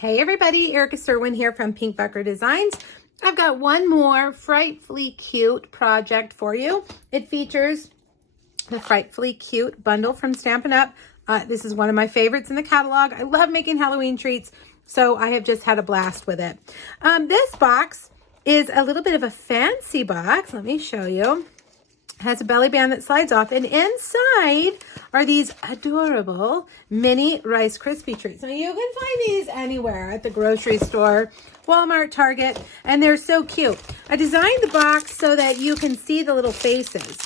Hey everybody, Erica Serwin here from Pink Bucker Designs. I've got one more Frightfully Cute project for you. It features the Frightfully Cute bundle from Stampin' Up. This is one of my favorites in the catalog. I love making Halloween treats, so I have just had a blast with it. This box is a little bit of a fancy box. Let me show you. It has a belly band that slides off, and inside are these adorable mini Rice Krispie treats. Now you can find these anywhere at the grocery store, Walmart, Target, and they're so cute. I designed the box so that you can see the little faces.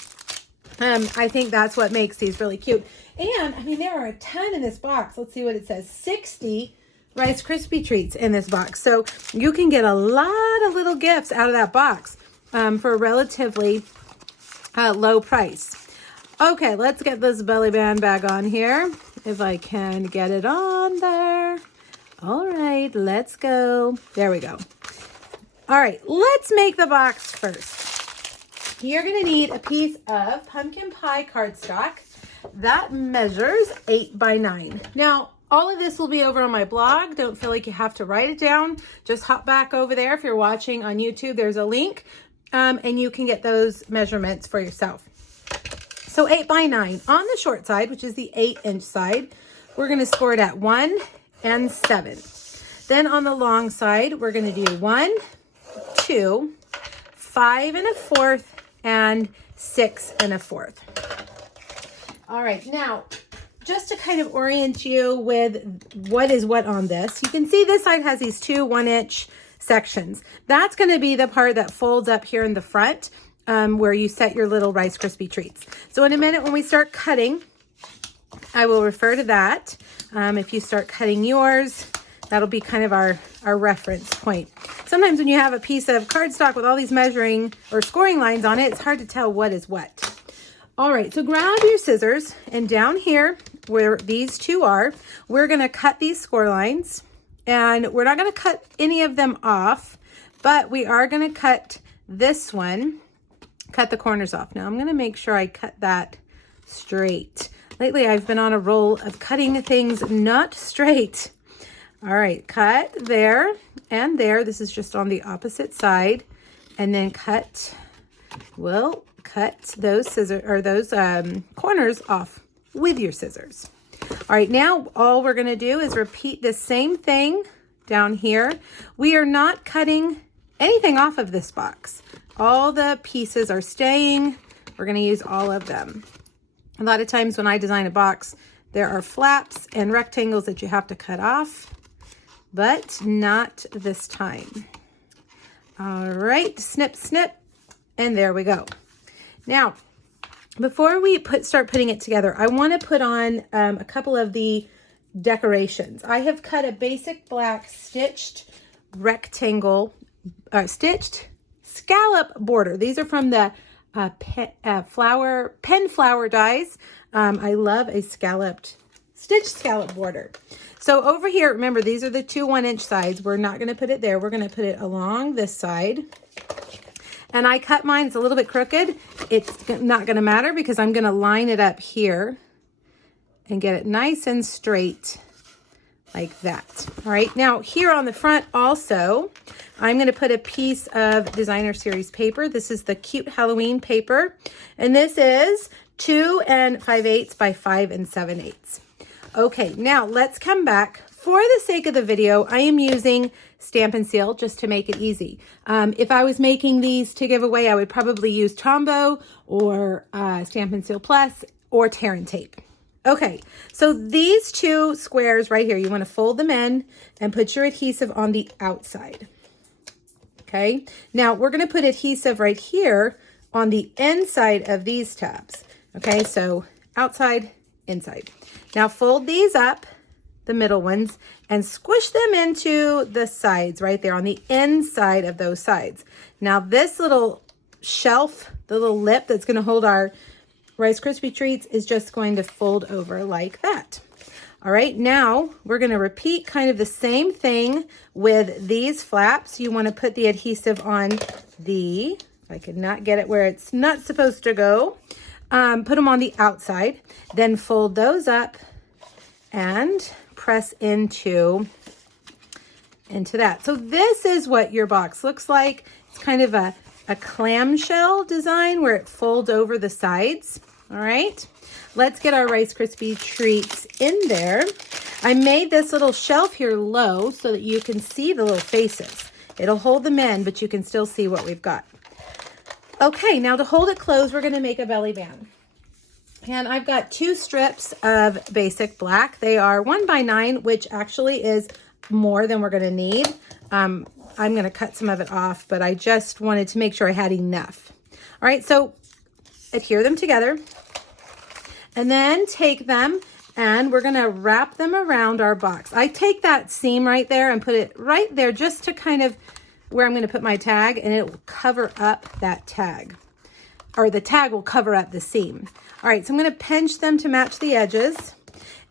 I think that's what makes these really cute. And I mean, there are a ton in this box. Let's see what it says. 60 Rice Krispie treats in this box. So you can get a lot of little gifts out of that box for a relatively low price. Okay, let's get this belly band back on here. If I can get it on there. All right, let's go. There we go. All right, let's make the box first. You're gonna need a piece of pumpkin pie cardstock that measures 8 by 9. Now, all of this will be over on my blog. Don't feel like you have to write it down. Just hop back over there. If you're watching on YouTube, there's a link. And you can get those measurements for yourself. So 8 by 9 on the short side, which is the 8-inch side, we're going to score it at 1 and 7. Then on the long side, we're going to do 1, 2, 5 1/4, and 6 1/4. All right, now just to kind of orient you with what is what on this, you can see this side has these two 1-inch sections. That's going to be the part that folds up here in the front where you set your little Rice Krispie treats. So in a minute when we start cutting, I will refer to that. If you start cutting yours, that'll be kind of our reference point. Sometimes when you have a piece of cardstock with all these measuring or scoring lines on it, it's hard to tell what is what. All right, so grab your scissors, and down here where these two are, we're going to cut these score lines. And we're not going to cut any of them off, but we are going to cut this one, cut the corners off. Now I'm going to make sure I cut that straight. Lately, I've been on a roll of cutting things not straight. All right, cut there and there. This is just on the opposite side. And then cut those scissors or those corners off with your scissors. All right, now all we're going to do is repeat the same thing down here. We are not cutting anything off of this box. All the pieces are staying. We're going to use all of them. A lot of times when I design a box, there are flaps and rectangles that you have to cut off, but not this time. All right, snip, snip, and there we go. Now, before we start putting it together, I want to put on a couple of the decorations. I have cut a basic black stitched rectangle, stitched scallop border. These are from the pen flower dies. I love a stitched scallop border. So over here, remember, these are the two 1-inch sides. We're not going to put it there. We're going to put it along this side. And I cut mine, it's a little bit crooked. It's not gonna matter because I'm gonna line it up here and get it nice and straight like that. All right, now here on the front also, I'm gonna put a piece of designer series paper. This is the Cute Halloween paper. And this is 2 5/8 by 5 7/8. Okay, now let's come back. For the sake of the video, I am using Stamp and Seal just to make it easy. If I was making these to give away, I would probably use Tombow or Stamp and Seal Plus or Tear and Tape. Okay, so these two squares right here, you want to fold them in and put your adhesive on the outside. Okay, now we're going to put adhesive right here on the inside of these tabs. Okay, so outside, inside. Now fold these up, the middle ones, and squish them into the sides right there on the inside of those sides. Now this little shelf, the little lip that's going to hold our Rice Krispie treats is just going to fold over like that. All right, now we're going to repeat kind of the same thing with these flaps. You want to put the adhesive on the, I could not get it where it's not supposed to go. Put them on the outside, then fold those up and press into into that. So this is what your box looks like. It's kind of a clamshell design where it folds over the sides. All right, let's get our Rice Krispie treats in there. I made this little shelf here low so that you can see the little faces. It'll hold them in, but you can still see what we've got. Okay, now to hold it closed, we're going to make a belly band. And I've got 2 strips of basic black. They are 1 by 9, which actually is more than we're going to need. I'm going to cut some of it off, but I just wanted to make sure I had enough. All right, so adhere them together and then take them and we're going to wrap them around our box. I take that seam right there and put it right there just to kind of where I'm going to put my tag, and it will cover up that tag, or the tag will cover up the seam. All right, so I'm going to pinch them to match the edges.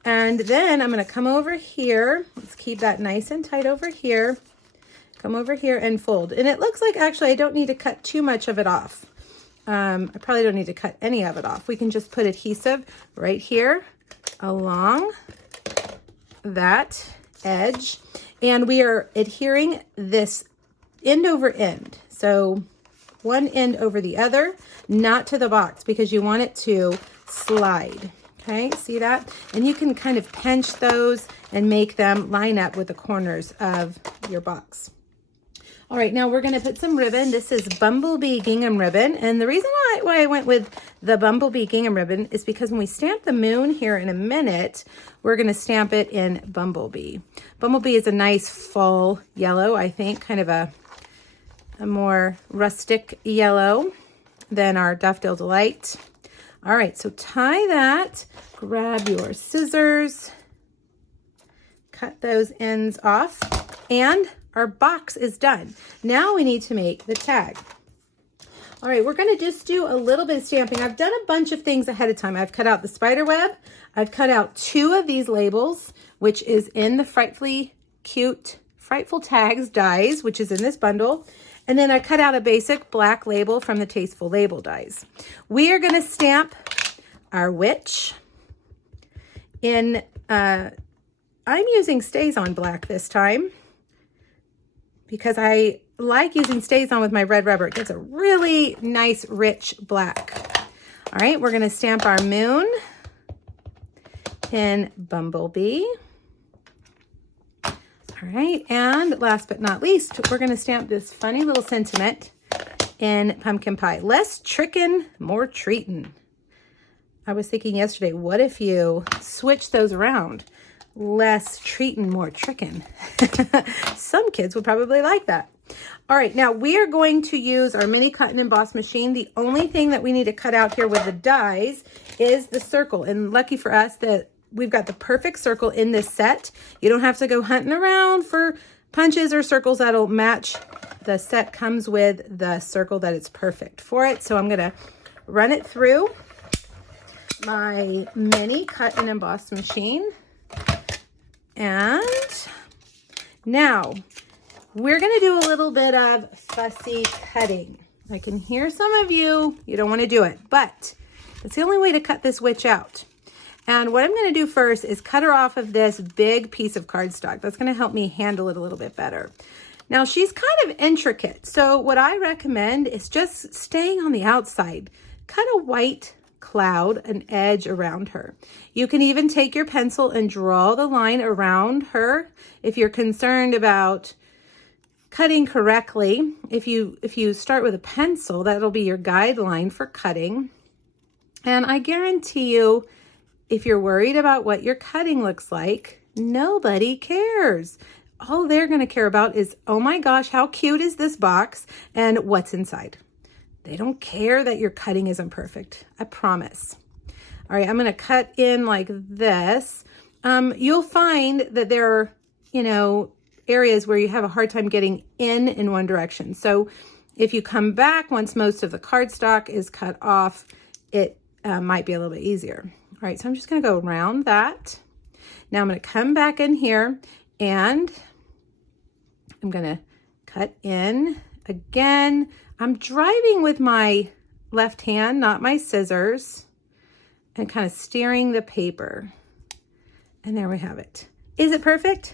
And then I'm going to come over here. Let's keep that nice and tight over here. Come over here and fold. And it looks like actually I don't need to cut too much of it off. I probably don't need to cut any of it off. We can just put adhesive right here along that edge. And we are adhering this end over end. So one end over the other, not to the box because you want it to slide. Okay, see that? And you can kind of pinch those and make them line up with the corners of your box. All right, now we're going to put some ribbon. This is Bumblebee gingham ribbon. And the reason why I went with the Bumblebee gingham ribbon is because when we stamp the moon here in a minute, we're going to stamp it in Bumblebee. Bumblebee is a nice fall yellow, I think, kind of a more rustic yellow than our Daffodil Delight. All right, so tie that, grab your scissors, cut those ends off, and our box is done. Now we need to make the tag. All right, we're gonna just do a little bit of stamping. I've done a bunch of things ahead of time. I've cut out the spider web. I've cut out 2 of these labels, which is in the Frightfully cute Frightful Tags dies, which is in this bundle. And then I cut out a basic black label from the Tasteful Label dies. We are gonna stamp our witch in, I'm using Stays On Black this time because I like using Stays On with my red rubber. It gives a really nice, rich black. All right, we're gonna stamp our moon in Bumblebee. All right, and last but not least, we're gonna stamp this funny little sentiment in Pumpkin Pie. Less trickin', more treatin'. I was thinking yesterday, what if you switch those around? Less treatin', more trickin'. Some kids would probably like that. All right, now we are going to use our mini cut and emboss machine. The only thing that we need to cut out here with the dies is the circle. And lucky for us that we've got the perfect circle in this set. You don't have to go hunting around for punches or circles that'll match. The set comes with the circle that is perfect for it. So I'm gonna run it through my mini cut and emboss machine. And now we're gonna do a little bit of fussy cutting. I can hear some of you don't wanna do it, but it's the only way to cut this witch out. And what I'm going to do first is cut her off of this big piece of cardstock. That's going to help me handle it a little bit better. Now she's kind of intricate. So what I recommend is just staying on the outside. Cut a white cloud, an edge around her. You can even take your pencil and draw the line around her. If you're concerned about cutting correctly, if you start with a pencil, that'll be your guideline for cutting. And I guarantee you, if you're worried about what your cutting looks like, nobody cares. All they're going to care about is, oh my gosh, how cute is this box and what's inside. They don't care that your cutting isn't perfect. I promise. All right, I'm going to cut in like this. You'll find that there are, areas where you have a hard time getting in one direction. So if you come back once most of the cardstock is cut off, it might be a little bit easier. All right, so I'm just gonna go around that. Now I'm gonna come back in here and I'm gonna cut in again. I'm driving with my left hand, not my scissors, and kind of steering the paper. And there we have it. Is it perfect?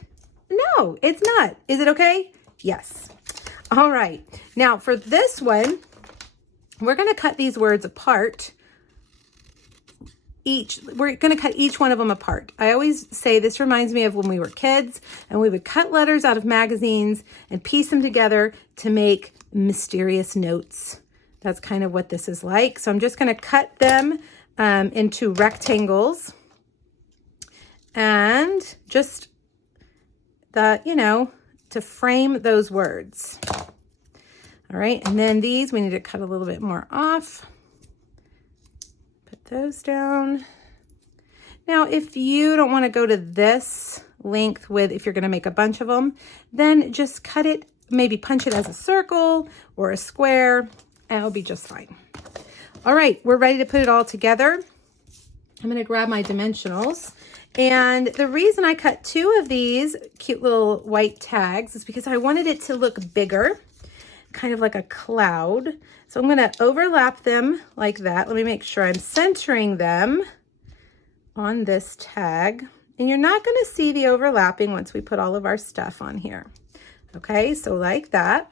no, it's not. Is it okay? Yes. All right. Now for this one, we're going to cut these words apart. We're going to cut each one of them apart. I always say this reminds me of when we were kids and we would cut letters out of magazines and piece them together to make mysterious notes. That's kind of what this is like. So I'm just going to cut them into rectangles and just to frame those words. All right, and then these we need to cut a little bit more off. Put those down. Now, if you don't want to go to this length if you're going to make a bunch of them, then just cut it, maybe punch it as a circle or a square, and it'll be just fine. All right, we're ready to put it all together. I'm going to grab my dimensionals. And the reason I cut 2 of these cute little white tags is because I wanted it to look bigger, kind of like a cloud. So I'm going to overlap them like that. Let me make sure I'm centering them on this tag. And you're not going to see the overlapping once we put all of our stuff on here. Okay, so like that.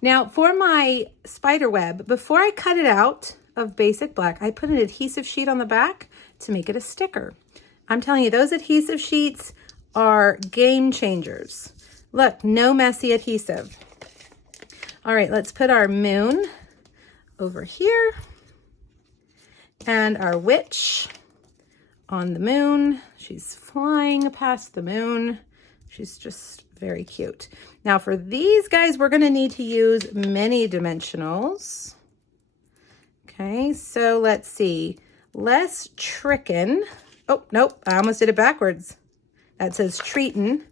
Now for my spider web, before I cut it out of basic black, I put an adhesive sheet on the back to make it a sticker. I'm telling you, those adhesive sheets are game changers. Look, no messy adhesive. All right, let's put our moon over here and our witch on the moon. She's flying past the moon. She's just very cute. Now for these guys, we're gonna need to use mini dimensionals. Okay, so let's see. Less trickin'. Oh, nope, I almost did it backwards. That says treatin'.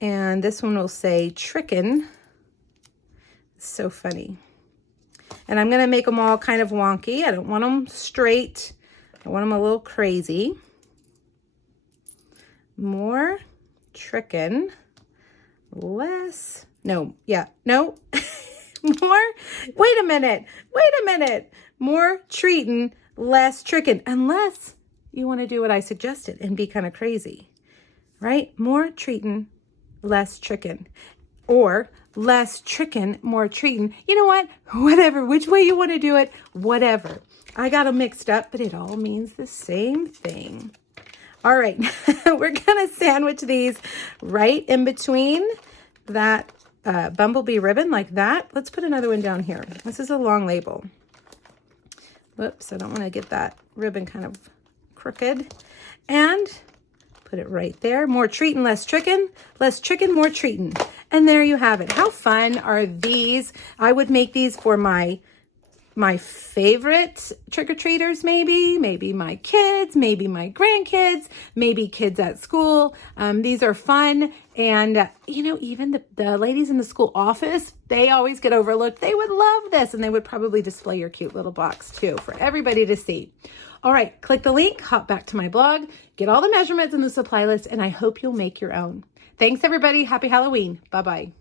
And this one will say trickin'. So funny. And I'm going to make them all kind of wonky. I don't want them straight. I want them a little crazy. More trickin'. Less. No, yeah, no. More. Wait a minute. More treatin', less trickin'. Unless you want to do what I suggested and be kind of crazy, right? More treatin', less trickin'. Or less trickin', more treatin'. You know what? Whatever, which way you want to do it, whatever. I got them mixed up, but it all means the same thing. All right, we're going to sandwich these right in between that bumblebee ribbon like that. Let's put another one down here. This is a long label. Whoops, I don't want to get that ribbon kind of crooked. And put it right there. More treatin', less trickin', more treatin'. And there you have it. How fun are these? I would make these for my favorite trick-or-treaters, maybe my kids, maybe my grandkids, maybe kids at school. These are fun. And, even the ladies in the school office, they always get overlooked. They would love this, and they would probably display your cute little box too for everybody to see. All right, click the link, hop back to my blog, get all the measurements in the supply list, and I hope you'll make your own. Thanks, everybody. Happy Halloween. Bye-bye.